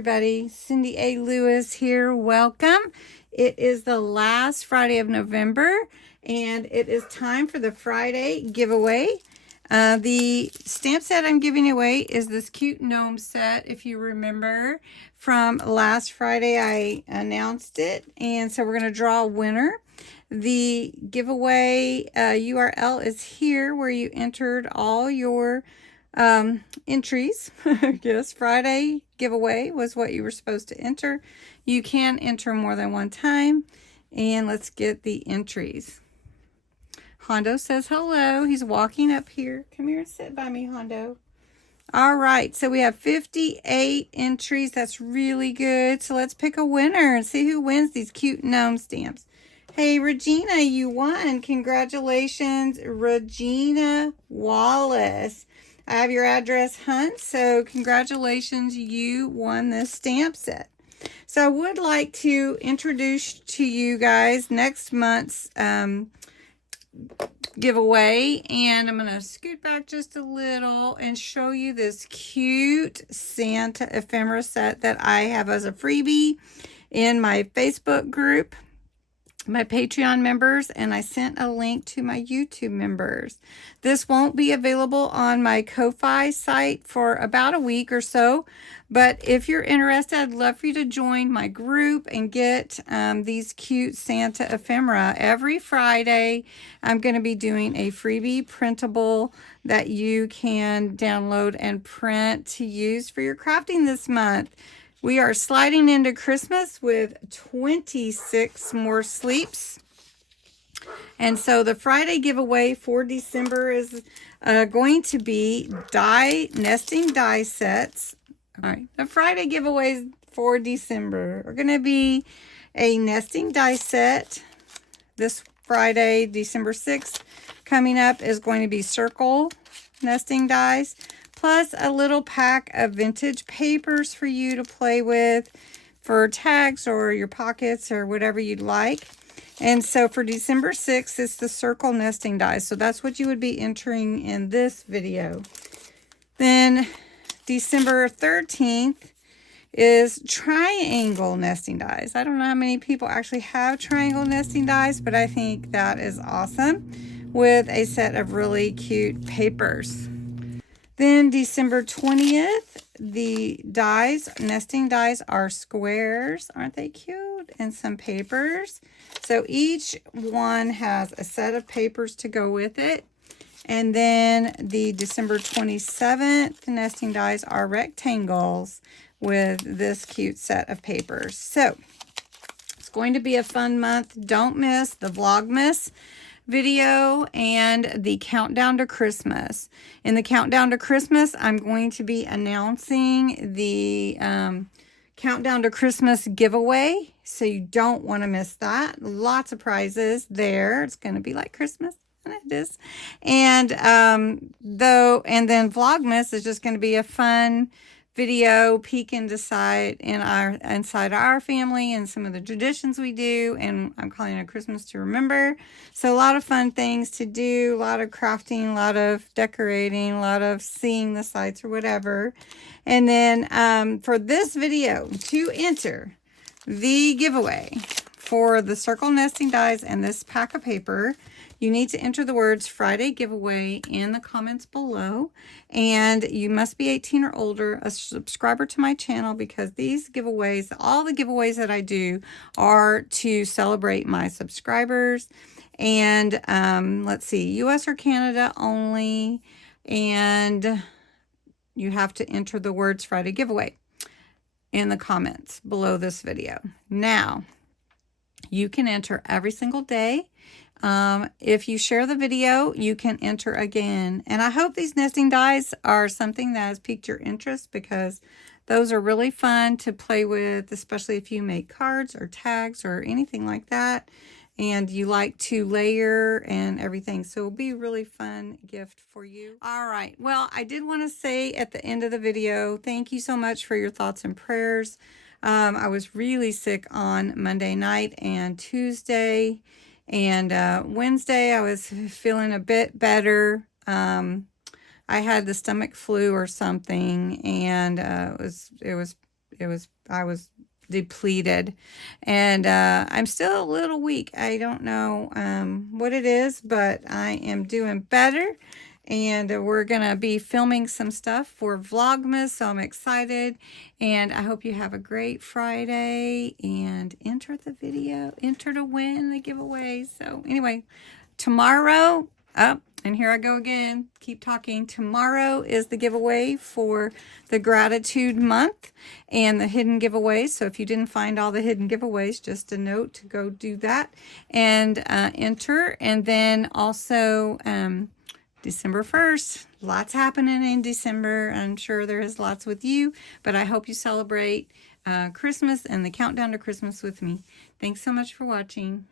everybody. CindyALewis here. Welcome. It is the last Friday of November, and it is time for the Friday giveaway. The stamp set I'm giving away is this cute gnome set. If you remember from last Friday, I announced it, and so we're going to draw a winner. The giveaway URL is here where you entered all your entries. Yes, Friday giveaway was what you were supposed to enter. You can enter more than one time, and let's get the entries. Hondo says hello. He's walking up here. Come here and sit by me, Hondo. All right, so we have 58 entries. That's really good. So let's pick a winner and see who wins these cute gnome stamps. Hey, Regina, you won. Congratulations, Regina Wallace. I have your address, Hunt, so congratulations, you won this stamp set. So I would like to introduce to you guys next month's giveaway, and I'm going to scoot back just a little and show you this cute Santa ephemera set that I have as a freebie in my Facebook group, my Patreon members, and I sent a link to my YouTube members. This won't be available on my Ko-Fi site for about a week or so, but if you're interested, I'd love for you to join my group and get these cute Santa ephemera. Every Friday, I'm going to be doing a freebie printable that you can download and print to use for your crafting this month. We are sliding into Christmas with 26 more sleeps. And so the Friday giveaway for December is going to be nesting die sets. All right, the Friday giveaways for December are going to be a nesting die set. This Friday, December 6th, coming up is going to be circle nesting dies, plus a little pack of vintage papers for you to play with for tags or your pockets or whatever you'd like. And so for December 6th, it's the circle nesting dies. So that's what you would be entering in this video. Then December 13th is triangle nesting dies. I don't know how many people actually have triangle nesting dies, but I think that is awesome with a set of really cute papers. Then December 20th, the dies, nesting dies are squares. Aren't they cute? And some papers. So each one has a set of papers to go with it. And then the December 27th, nesting dies are rectangles with this cute set of papers. So it's going to be a fun month. Don't miss the Vlogmas video and the countdown to Christmas. In the countdown to Christmas, I'm going to be announcing the countdown to Christmas giveaway, so you don't want to miss that. Lots of prizes there. It's going to be like Christmas, and it is. And then Vlogmas is just going to be a fun video peek inside our family and some of the traditions we do, and I'm calling it Christmas to Remember. So a lot of fun things to do, a lot of crafting, a lot of decorating, a lot of seeing the sights or whatever. And then for this video, to enter the giveaway for the circle nesting dies and this pack of paper, you need to enter the words Friday giveaway in the comments below. And you must be 18 or older, a subscriber to my channel, because these giveaways, all the giveaways that I do are to celebrate my subscribers. And let's see, US or Canada only. And you have to enter the words Friday giveaway in the comments below this video. Now, you can enter every single day. If you share the video, you can enter again. And I hope these nesting dies are something that has piqued your interest, because those are really fun to play with, especially if you make cards or tags or anything like that, and you like to layer and everything. So it'll be a really fun gift for you. All right. Well, I did want to say at the end of the video, thank you so much for your thoughts and prayers. I was really sick on Monday night and Tuesday. And Wednesday, I was feeling a bit better. I had the stomach flu or something, and it I was depleted, and I'm still a little weak. I don't know what it is, but I am doing better. And we're going to be filming some stuff for Vlogmas, so I'm excited. And I hope you have a great Friday. And enter to win the giveaway. So anyway, tomorrow, and here I go again, keep talking. Tomorrow is the giveaway for the gratitude month and the hidden giveaways. So if you didn't find all the hidden giveaways, just a note to go do that and enter. And then also, December 1st, lots happening in December. I'm sure there is lots with you, but I hope you celebrate Christmas and the countdown to Christmas with me. Thanks so much for watching.